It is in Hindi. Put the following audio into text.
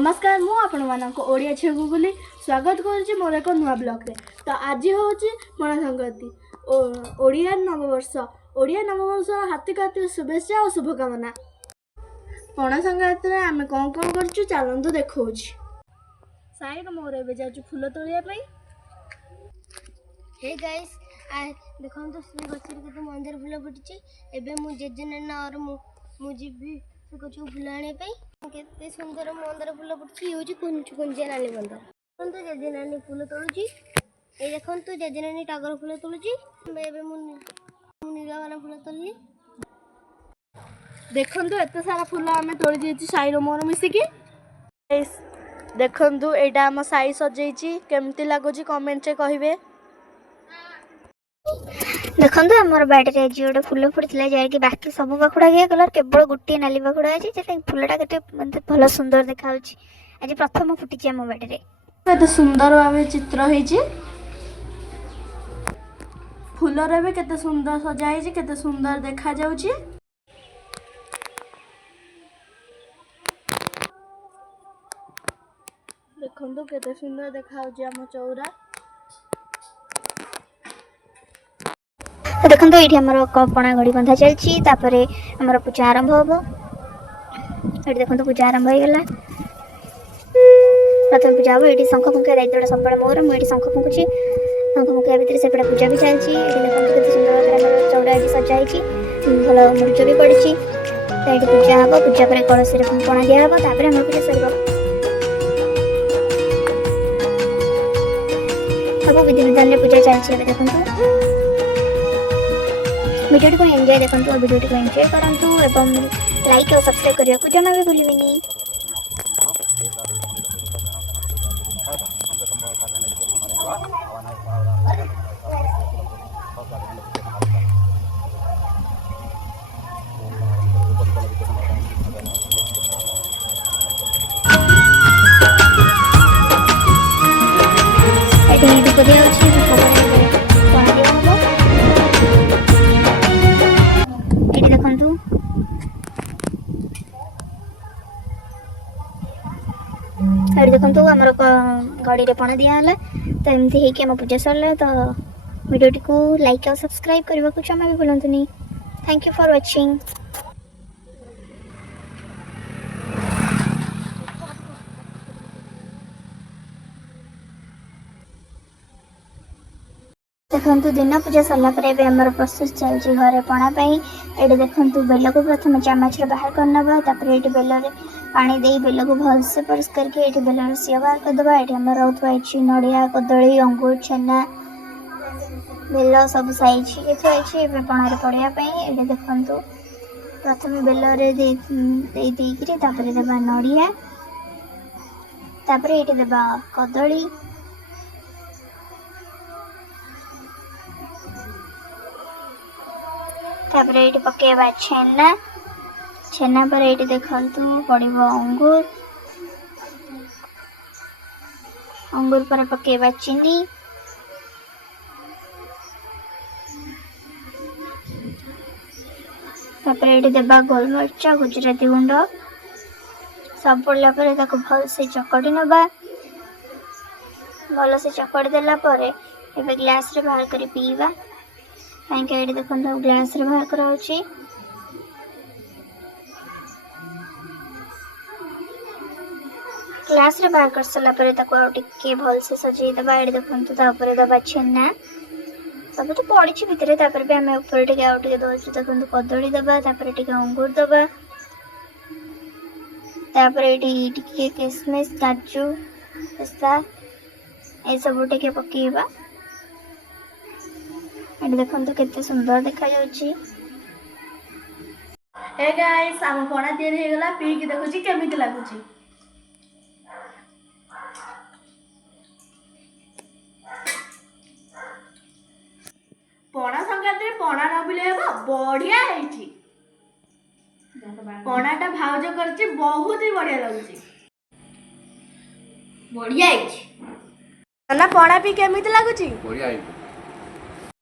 नमस्कार मु आपण मानक ओडिया छे गुगुली स्वागत करूची मोर एक नुआ ब्लॉग रे। तो आज होची पणा संक्रांति ओडिया नववर्ष हाथी कार्तिक शुभेच्छा और शुभकामना। पणा संक्रांति रे आमे कोन कोन करछु चलंतु देखौछी। साई को मोर एबे जाछु फूल तोड़िया पई। हे गाइस देखो तो से गछर के मंदिर फूल फुटिची। एबे मु जेजेना और मु जीबी से कुछ फूल आने पे केते सुंदर मंदिर फूल फुटिची होची कुंजे नानी बंद देखो तो जेजेनानी फूल तोड़ुची। ए देखो तो जेजेनानी टागर फूल तोड़ुची। एबे मु नीलवाला फूल तोड़ली। देखंतु एते सारा फूल आमे तोड़ी देछि साई रो मोर मिसी की। देखंतु एटा हम साई सजेइछि केमति लागुची कमेंट रे कहिबे। देखो तो हमर बाड़ी रे जी ओडे फूल फुटला जाय कि बाकी सब बाखुड़ा गया कलर केवल गुट्टी नाली बाखुड़ा अछि जे फूलटा केते मतलब भलो सुंदर देखाउची। आज प्रथम फुटिची हम बाड़ी रे केते सुंदर भाबे चित्र हेछि। फूल रे भी केते सुंदर सजाई छी केते सुंदर देखा जाउची। देखंतु केते सुंदर देखाउची हम चौरा। देखो ये पणा घड़ी बंधा चलती आमर पूजा आरंभ हम ये देखो पूजा आरंभ हो गला। प्रथम पूजा हम ये शंख फुंका दायित्व सब मोर मुझे शंख फुंकुची। शंख फुंका भितर से पूजा भी चलती। देखो के सुंदर चौड़ा ये सजाई भल मुर्ज भी पड़ी। ये पूजा हम पूजा पर कलश पणा दिहब तापर आम पूजा सर सब विधि विधान पूजा चलती। देखो वीडियो को एंजॉय देखो और वीडियो को एंजॉय करूँ एवं लाइक और सब्सक्राइब करने को जमा भी भूलिए। देखो आमर गड़ी रे पणा दिहला तो एमती है कि आम पूजा सरला। तो वीडियो को लाइक और सब्सक्राइब करने को जमा भी भूलतुनी। Thank you for watching. देखो दिन पूजा सरला प्रस्तुत चलती घरे पणा ये देखो बेल को प्रथम चामच बाहर करना ये बेल पानी दे बेल को भलसे परिष्कार करके ये बेल सी बाहर करदे। ये नड़िया कदली अंगूर छेना बेल सब साइज थी पणारे पड़ापी। ये देखो प्रथम बेल देवा नड़िया तापर ये देवा कदली तापर ये पकेबा छेना छेना पर ये देखु पड़ो अंगूर अंगूर पर पकेबा चीनी तापर ये देबा गोलमरीच गुजराती गुंड सब पड़ला भल से चकड़ी नबा। भल से चकड़ी देला एबे ग्लास रे बाहर कर पीवा कहीं देखो ग्लास रे बाहर कराउची। ग्लास रे बाहर कर सला टिके भल से सजाई दबा। ये देखो तापर दबा छेना सब तो पड़ी भितर तापर भी आम ऊपर टे आउ टे दौर देखो कदली दबा तापर टे अंगूर दबा तापर ये किसमिस काजू पिस्ता ये सब टे पकेबा। ये देखो केते सुंदर देखा जाउची। हे गाइस आम पणा तैयारी हे गला पी के देखुची केमिति लागुची। पणा संक्रांति रे पणा न बिले हेबो बढ़िया हेची। पणाटा भाउज करची बहुत ही बढ़िया लागुची। बढ़िया हेची ना पणा पी केमिति लागुची। बढ़िया हेची।